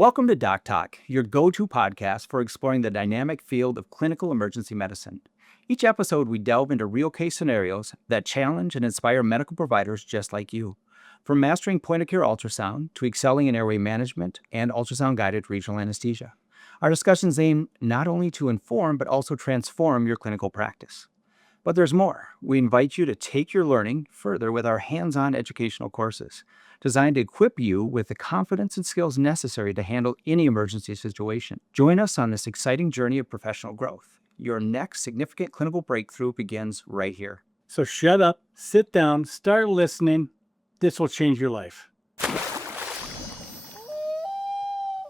Welcome to Doc Talk, your go-to podcast for exploring the dynamic field of clinical emergency medicine. Each episode, we delve into real case scenarios that challenge and inspire medical providers just like you. From mastering point-of-care ultrasound to excelling in airway management and ultrasound-guided regional anesthesia. Our discussions aim not only to inform, but also transform your clinical practice. But there's more. We invite you to take your learning further with our hands-on educational courses, designed to equip you with the confidence and skills necessary to handle any emergency situation. Join us on this exciting journey of professional growth. Your next significant clinical breakthrough begins right here. So shut up, sit down, start listening. This will change your life.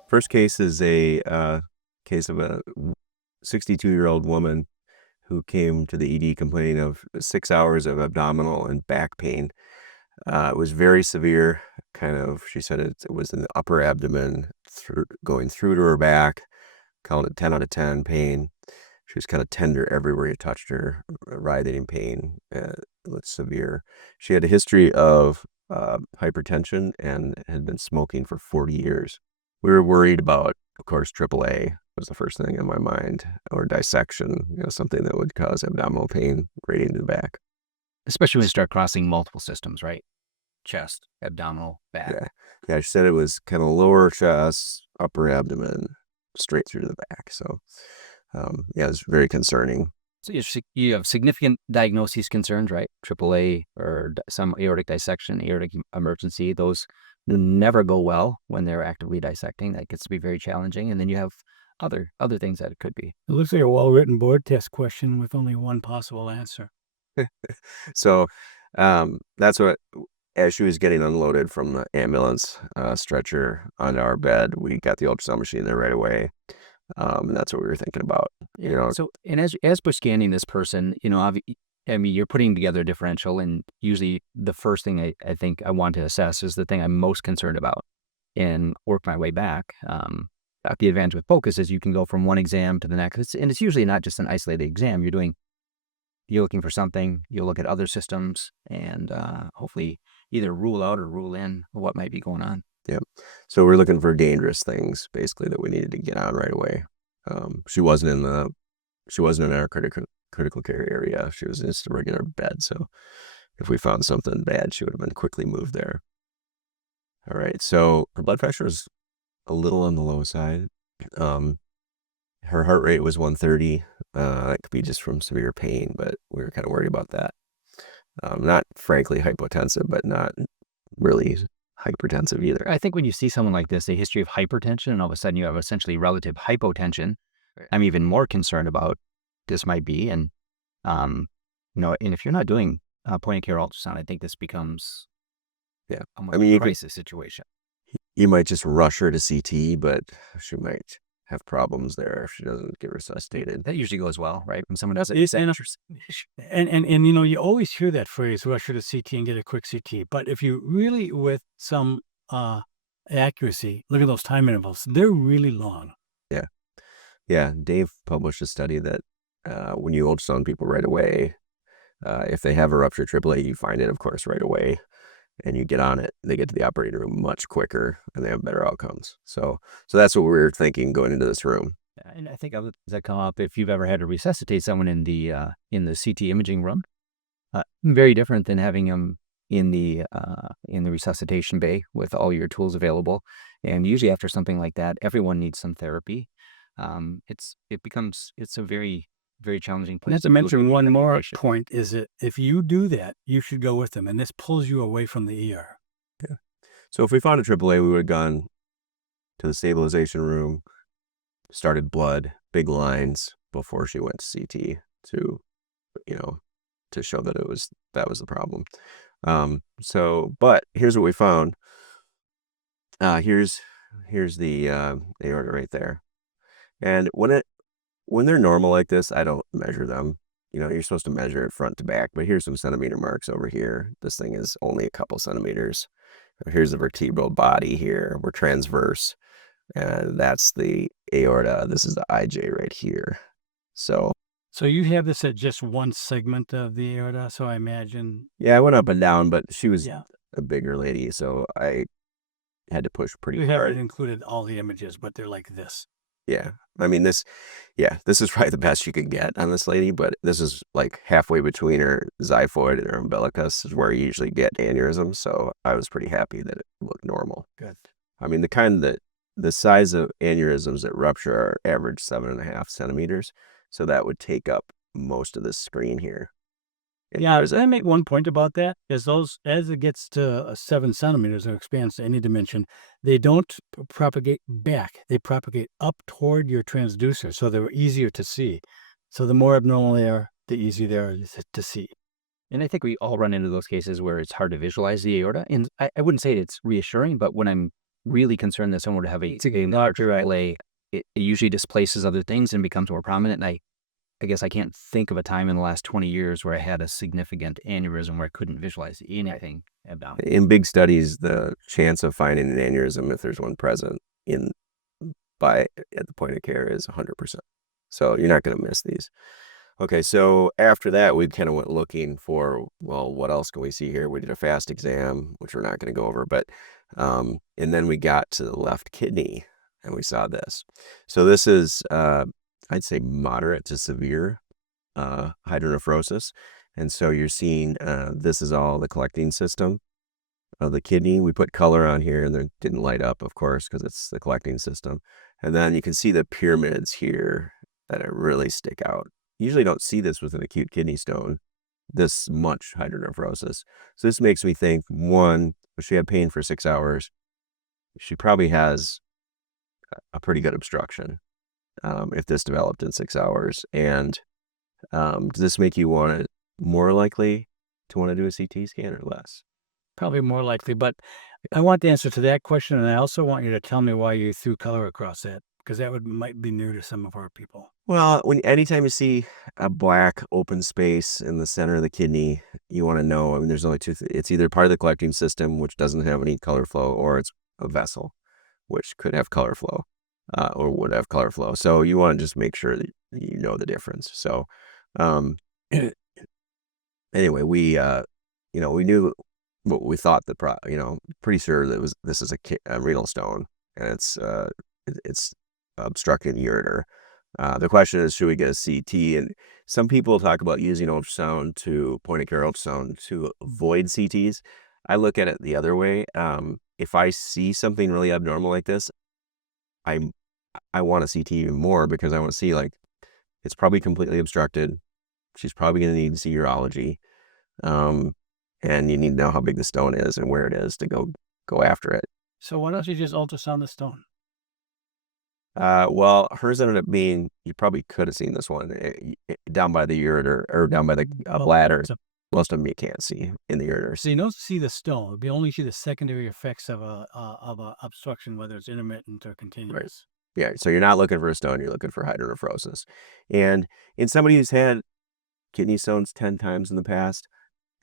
First case is a case of a 62-year-old woman who came to the ED complaining of 6 hours of abdominal and back pain. It was very severe, she said it was in the upper abdomen, going through to her back, calling it 10 out of 10 pain. She was kind of tender everywhere you touched her, writhing pain, it was severe. She had a history of hypertension and had been smoking for 40 years. We were worried about, of course, AAA was the first thing in my mind, or dissection, something that would cause abdominal pain right into the back. Especially when you start crossing multiple systems, right? Chest, abdominal, back. Yeah, she said it was kind of lower chest, upper abdomen, straight through to the back. So, it was very concerning. So you have significant diagnoses concerns, right? AAA or some aortic dissection, aortic emergency. Those never go well when they're actively dissecting. That gets to be very challenging. And then you have other things that it could be. It looks like a well-written board test question with only one possible answer. So that's what, as she was getting unloaded from the ambulance stretcher onto our bed, we got the ultrasound machine there right away. And that's what we were thinking about, So, and as we're scanning this person, you're putting together a differential, and usually the first thing I think I want to assess is the thing I'm most concerned about and work my way back. The advantage with POCUS is you can go from one exam to the next, and it's usually not just an isolated exam. You're looking for something, you'll look at other systems, and hopefully either rule out or rule in what might be going on. Yep. So we're looking for dangerous things, basically, that we needed to get on right away. She wasn't in our critical care area. She was just a regular bed. So if we found something bad, she would have been quickly moved there. All right. So her blood pressure is a little on the low side. Her heart rate was 130. That could be just from severe pain, but we were kind of worried about that. Not frankly hypotensive, but not really hypertensive either. I think when you see someone like this, a history of hypertension, and all of a sudden you have essentially relative hypotension, I'm even more concerned about this might be. And, and if you're not doing point-of-care ultrasound, I think this becomes a crisis situation. You might just rush her to CT, but she might have problems there if she doesn't get resuscitated. That usually goes well, right? When someone does it. And you always hear that phrase, rush her to CT and get a quick CT. But if you really, with some accuracy, look at those time intervals, they're really long. Yeah. Dave published a study that when you ultrasound people right away, if they have a ruptured AAA, you find it, of course, right away. And you get on it, they get to the operating room much quicker, and they have better outcomes. So that's what we were thinking going into this room. And I think other things that come up, if you've ever had to resuscitate someone in the CT imaging room, very different than having them in the resuscitation bay with all your tools available. And usually after something like that, everyone needs some therapy. It's a very, very challenging place. Not to mention one more point is that if you do that, you should go with them, and this pulls you away from the ER. Yeah. So if we found a AAA, we would have gone to the stabilization room, started blood, big lines before she went to CT to show that that was the problem. But here's what we found. Here's the aorta right there, and when they're normal like this, I don't measure them. You're supposed to measure it front to back, but here's some centimeter marks over here. This thing is only a couple centimeters. Here's the vertebral body here. We're transverse, and that's the aorta. This is the IJ right here. So you have this at just one segment of the aorta, so I imagine. Yeah, I went up and down, but she was a bigger lady, so had to push pretty We hard. haven't included all the images, but they're like this. Yeah. I mean, this is probably the best you could get on this lady, but this is like halfway between her xiphoid and her umbilicus is where you usually get aneurysms. So I was pretty happy that it looked normal. Good. I mean, the size of aneurysms that rupture are average 7.5 centimeters. So that would take up most of this screen here. Yeah, I make one point about that is those, as it gets to 7 centimeters or expands to any dimension, they don't propagate back. They propagate up toward your transducer, so they're easier to see. So the more abnormal they are, the easier they are to see. And I think we all run into those cases where it's hard to visualize the aorta. And I wouldn't say it's reassuring, but when I'm really concerned that someone would have a larger AAA, it usually displaces other things and becomes more prominent. And I guess I can't think of a time in the last 20 years where I had a significant aneurysm where I couldn't visualize anything abdominal. In big studies, the chance of finding an aneurysm, if there's one present at the point of care, is 100%. So you're not going to miss these. Okay, so after that, we kind of went looking for, well, what else can we see here? We did a fast exam, which we're not going to go over, but and then we got to the left kidney, and we saw this. So this is, I'd say, moderate to severe hydronephrosis. And so you're seeing this is all the collecting system of the kidney. We put color on here, and it didn't light up, of course, because it's the collecting system. And then you can see the pyramids here that really stick out. You usually don't see this with an acute kidney stone, this much hydronephrosis. So this makes me think, one, if she had pain for 6 hours, she probably has a pretty good obstruction if this developed in 6 hours. And does this make you more likely to want to do a CT scan or less? Probably more likely, but I want the answer to that question, and I also want you to tell me why you threw color across that, because that might be new to some of our people. Well, anytime you see a black open space in the center of the kidney, you want to know. I mean, there's only two. It's either part of the collecting system, which doesn't have any color flow, or it's a vessel, which could have color flow, or would have color flow. So you want to just make sure that you know the difference. So, anyway, we knew what we thought pretty sure that this is a renal stone, and it's obstructing the ureter. The question is, should we get a CT? And some people talk about using ultrasound point of care ultrasound to avoid CTs. I look at it the other way. If I see something really abnormal like this, I want a CT even more, because I want to see, like, it's probably completely obstructed. She's probably going to need to see urology. And you need to know how big the stone is and where it is to go after it. So why don't you just ultrasound the stone? Well, hers ended up being, you probably could have seen this one down by the ureter, or down by the bladder. Most of them you can't see in the ureter. So you don't see the stone. You only see the secondary effects of a obstruction, whether it's intermittent or continuous. Right. Yeah, so you're not looking for a stone, you're looking for hydronephrosis. And in somebody who's had kidney stones 10 times in the past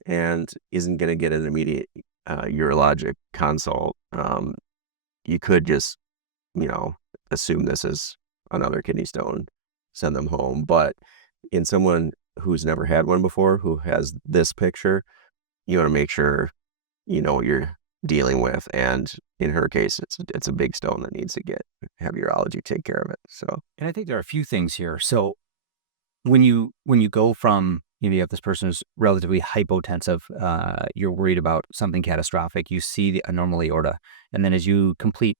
and isn't going to get an immediate urologic consult, you could just, assume this is another kidney stone, send them home. But in someone who's never had one before, who has this picture, you want to make sure you know what you're dealing with. And in her case, it's a big stone that needs to have urology take care of it. So, and I think there are a few things here. So when you go from, you have this person who's relatively hypotensive, you're worried about something catastrophic, you see a normal aorta, and then as you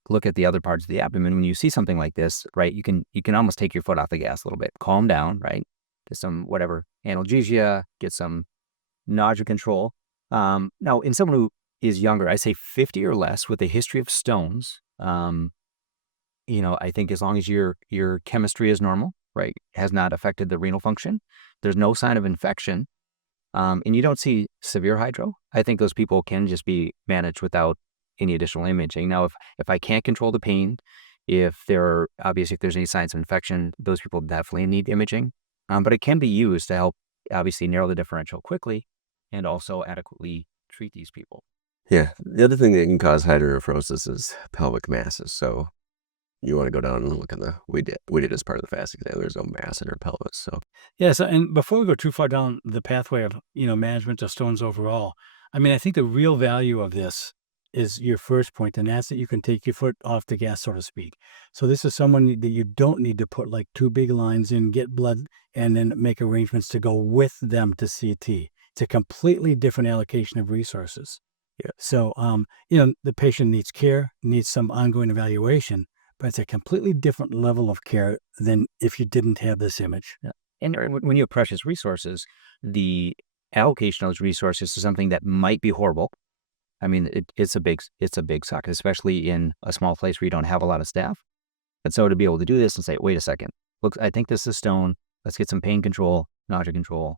look at the other parts of the abdomen, when you see something like this, right, you can almost take your foot off the gas a little bit, calm down, right, get some analgesia, get some nausea control. Now, in someone who is younger, I say 50 or less with a history of stones, I think as long as your chemistry is normal, right, has not affected the renal function, there's no sign of infection, and you don't see severe hydro, I think those people can just be managed without any additional imaging. Now, if I can't control the pain, if there's any signs of infection, those people definitely need imaging. But it can be used to help, obviously, narrow the differential quickly and also adequately treat these people. Yeah. The other thing that can cause hydronephrosis is pelvic masses. So you want to go down and look at we did as part of the fast exam. There's no mass in her pelvis. So yeah. So, and before we go too far down the pathway of management of stones overall, I mean, I think the real value of this is your first point, and that's that you can take your foot off the gas, so to speak. So this is someone that you don't need to put like 2 big lines in, get blood, and then make arrangements to go with them to CT. It's a completely different allocation of resources. Yeah. So, the patient needs care, needs some ongoing evaluation, but it's a completely different level of care than if you didn't have this image. Yeah. And when you have precious resources, the allocation of those resources to something that might be horrible. I mean, it's a big suck, especially in a small place where you don't have a lot of staff. And so to be able to do this and say, wait a second, look, I think this is stone. Let's get some pain control, nausea control,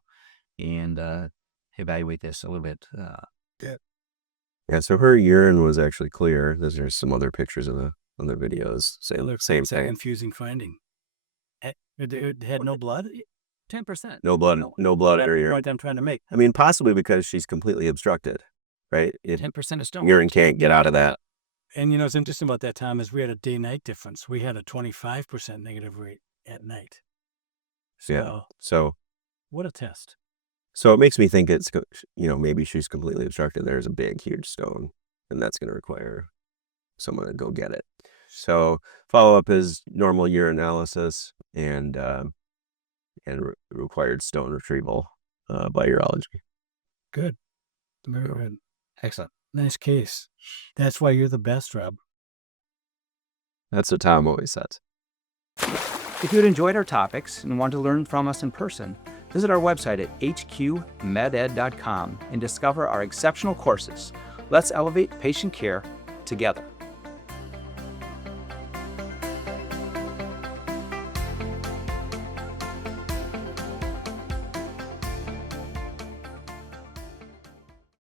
and evaluate this a little bit. Yeah, so her urine was actually clear. There's some other pictures of the other videos. Same It's a thing. confusing finding. It had no blood? 10%. No blood, no blood That's in her the urine. point I'm trying to make. I mean, possibly because she's completely obstructed, right? 10% of stone. Urine can't get out of that. And what's interesting about that, Tom, is we had a day-night difference. We had a 25% negative rate at night. Yeah. So What a test. it makes me think it's, maybe she's completely obstructed. There's a big, huge stone, and that's going to require someone to go get it. So follow-up is normal urinalysis and required stone retrieval by urology. Good. Very good. Excellent. Nice case. That's why you're the best, Rob. That's what Tom always says. If you had enjoyed our topics and want to learn from us in person, visit our website at hqmeded.com and discover our exceptional courses. Let's elevate patient care together.